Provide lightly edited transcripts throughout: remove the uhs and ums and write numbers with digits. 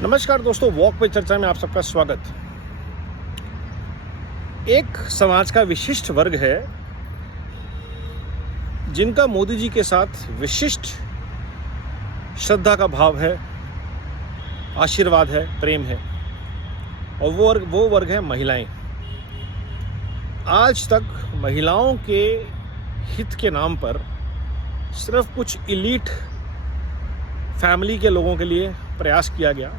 नमस्कार दोस्तों, वॉक पे चर्चा में आप सबका स्वागत। एक समाज का विशिष्ट वर्ग है जिनका मोदी जी के साथ विशिष्ट श्रद्धा का भाव है, आशीर्वाद है, प्रेम है, और वो वर्ग है महिलाएं। आज तक महिलाओं के हित के नाम पर सिर्फ कुछ इलीट फैमिली के लोगों के लिए प्रयास किया गया,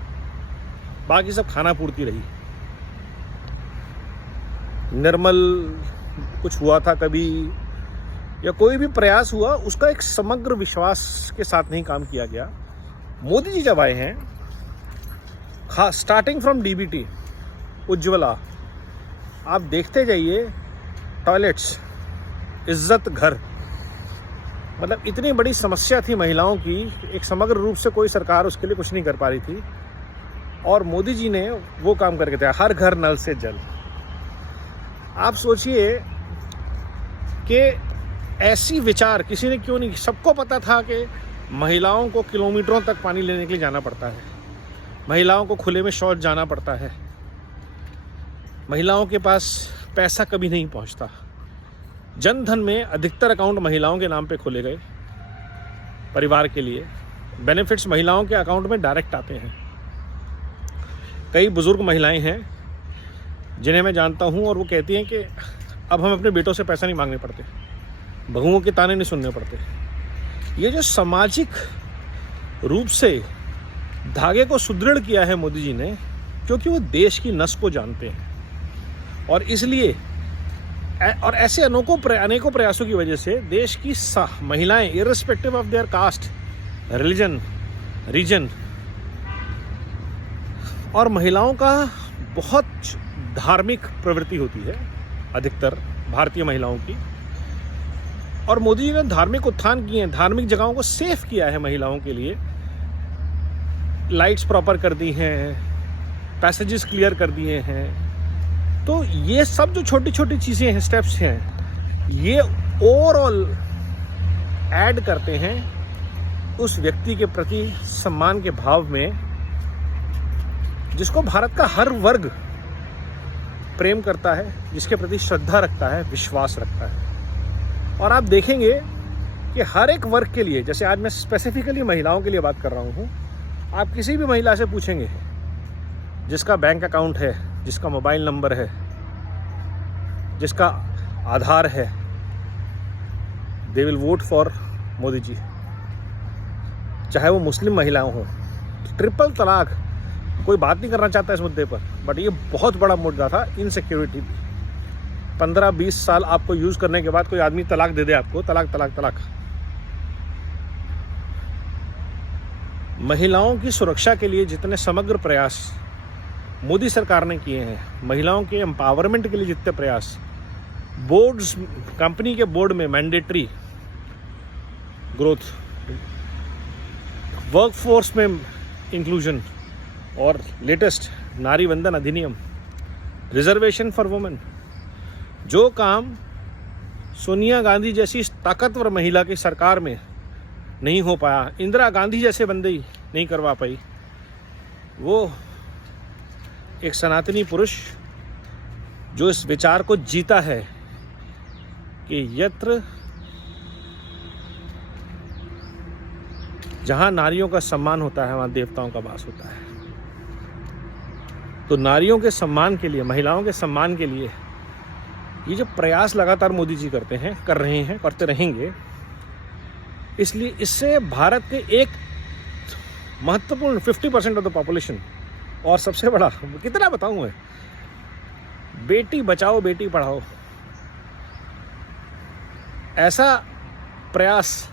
बाकी सब खाना पूर्ति रही। निर्मल कुछ हुआ था कभी, या कोई भी प्रयास हुआ, उसका एक समग्र विश्वास के साथ नहीं काम किया गया। मोदी जी जब आए हैं, स्टार्टिंग फ्रॉम डीबीटी, उज्ज्वला, आप देखते जाइए, टॉयलेट्स, इज्जत घर, मतलब इतनी बड़ी समस्या थी महिलाओं की, एक समग्र रूप से कोई सरकार उसके लिए कुछ नहीं कर पा रही थी, और मोदी जी ने वो काम करके दिया। हर घर नल से जल। आप सोचिए कि ऐसी विचार किसी ने क्यों नहीं, सबको पता था कि महिलाओं को किलोमीटरों तक पानी लेने के लिए जाना पड़ता है, महिलाओं को खुले में शौच जाना पड़ता है, महिलाओं के पास पैसा कभी नहीं पहुंचता। जनधन में अधिकतर अकाउंट महिलाओं के नाम पे खोले गए परिवार के लिए। बेनिफिट्स महिलाओं के अकाउंट में डायरेक्ट आते हैं। कई बुजुर्ग महिलाएं हैं जिन्हें मैं जानता हूं, और वो कहती हैं कि अब हम अपने बेटों से पैसा नहीं मांगने पड़ते, बहुओं के ताने नहीं सुनने पड़ते। ये जो सामाजिक रूप से धागे को सुदृढ़ किया है मोदी जी ने, क्योंकि वो देश की नस को जानते हैं, और इसलिए और ऐसे अनेकों प्रयासों की वजह से देश की महिलाएं, irrespective of their caste, religion, region, और महिलाओं का बहुत धार्मिक प्रवृत्ति होती है अधिकतर भारतीय महिलाओं की, और मोदी जी ने धार्मिक उत्थान किए हैं, धार्मिक जगहों को सेफ किया है महिलाओं के लिए। लाइट्स प्रॉपर कर दी हैं, पैसेजेस क्लियर कर दिए हैं। तो ये सब जो छोटी छोटी चीज़ें हैं, स्टेप्स हैं, ये ओवरऑल ऐड करते हैं उस व्यक्ति के प्रति सम्मान के भाव में, जिसको भारत का हर वर्ग प्रेम करता है, जिसके प्रति श्रद्धा रखता है, विश्वास रखता है। और आप देखेंगे कि हर एक वर्ग के लिए, जैसे आज मैं स्पेसिफिकली महिलाओं के लिए बात कर रहा हूँ, आप किसी भी महिला से पूछेंगे जिसका बैंक अकाउंट है, जिसका मोबाइल नंबर है, जिसका आधार है, they will vote for Modi ji. चाहे वो मुस्लिम महिलाओं हो। ट्रिपल तलाक, कोई बात नहीं करना चाहता इस मुद्दे पर, बट ये बहुत बड़ा मुद्दा था। इनसिक्योरिटी, 15-20 साल आपको यूज करने के बाद कोई आदमी तलाक दे दे आपको, तलाक तलाक तलाक। महिलाओं की सुरक्षा के लिए जितने समग्र प्रयास मोदी सरकार ने किए हैं, महिलाओं के एम्पावरमेंट के लिए जितने प्रयास, बोर्ड्स, कंपनी के बोर्ड में मैंडेटरी ग्रोथ, वर्कफोर्स में इंक्लूजन, और लेटेस्ट नारी वंदन अधिनियम, रिजर्वेशन फॉर वुमेन, जो काम सोनिया गांधी जैसी ताकतवर महिला की सरकार में नहीं हो पाया, इंदिरा गांधी जैसे बंदे ही नहीं करवा पाई, वो एक सनातनी पुरुष जो इस विचार को जीता है कि यत्र जहां नारियों का सम्मान होता है, वहां देवताओं का वास होता है। तो नारियों के सम्मान के लिए, महिलाओं के सम्मान के लिए ये जो प्रयास लगातार मोदी जी करते हैं, कर रहे हैं, करते रहेंगे, इसलिए इससे भारत के एक महत्वपूर्ण 50% ऑफ द पॉपुलेशन, और सबसे बड़ा, कितना बताऊं मैं, बेटी बचाओ बेटी पढ़ाओ, ऐसा प्रयास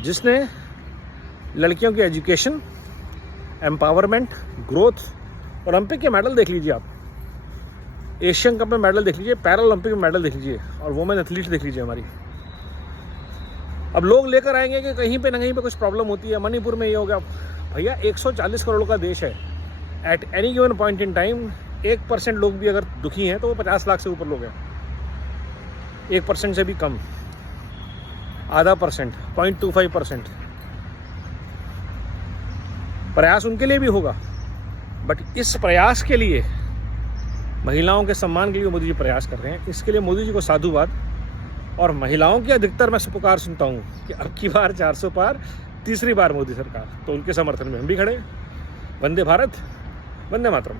जिसने लड़कियों की एजुकेशन, एम्पावरमेंट, ग्रोथ, ओलंपिक के मेडल देख लीजिए आप, एशियन कप में मेडल देख लीजिए, पैरा ओलंपिक में मेडल देख लीजिए, और वुमेन एथलीट देख लीजिए हमारी। अब लोग लेकर आएंगे कि कहीं पे ना कहीं पे कुछ प्रॉब्लम होती है, मणिपुर में ये हो गया। भैया 140 करोड़ का देश है। At any given point in time 1% लोग भी अगर दुखी हैं तो वो 50 लाख से ऊपर लोग हैं। 1% से भी कम, आधा %, 0.25%। प्रयास उनके लिए भी होगा, बट इस प्रयास के लिए, महिलाओं के सम्मान के लिए मोदी जी प्रयास कर रहे हैं। इसके लिए मोदी जी को साधुवाद। और महिलाओं की अधिकतर मैं पुकार सुनता हूँ कि अब की बार 400 पार, तीसरी बार मोदी सरकार, तो उनके समर्थन में हम भी खड़े। वंदे भारत, वंदे मातरम।